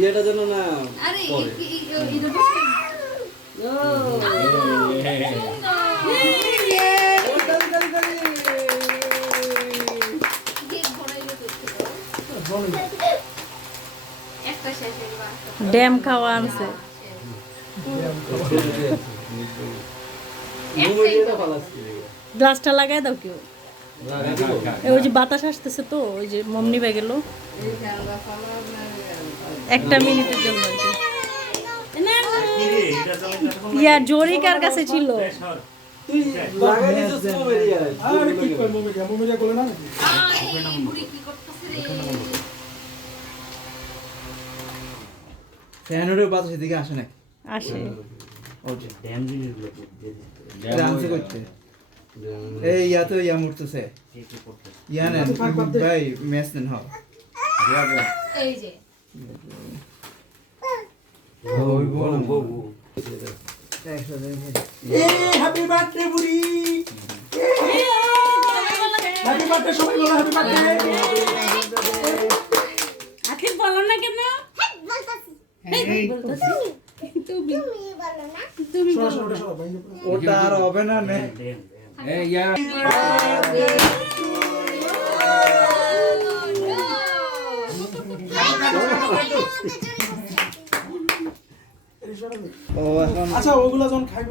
ইয়েটা যেন না ড্যাম খাওয়া আনছে। গ্লাসটা লাগাই দাও কেউ। ওই যে বাতাস আসতেছে তো ওই যে মমনি ব্যাগ এলো একটা মিনিটের জন্য আর কি। ইয়া জরি কার কাছে ছিল তুই লাগাই দিছিস তো বেরিয়ে আয়। আরে কি কই মোমেডিয়া মোমেডিয়া বলে না নাকি আরে বুড়ি কি করতেছে রে ফ্যানেরও বাতাস এদিকে আসে না আসে ওকে করতে এই ইয়া তো ইয়া মুড়তেছে ইয়া নেন ভাই ম্যাচ নেন হও এই যে হ্যাপি বার্থডে বুড়ি হ্যাপি বার্থডে সবাই বলো হ্যাপি বার্থডে আখির বলো না কেন? ওটা আর হবে না নে। আচ্ছা ওগুলা যখন খাইবো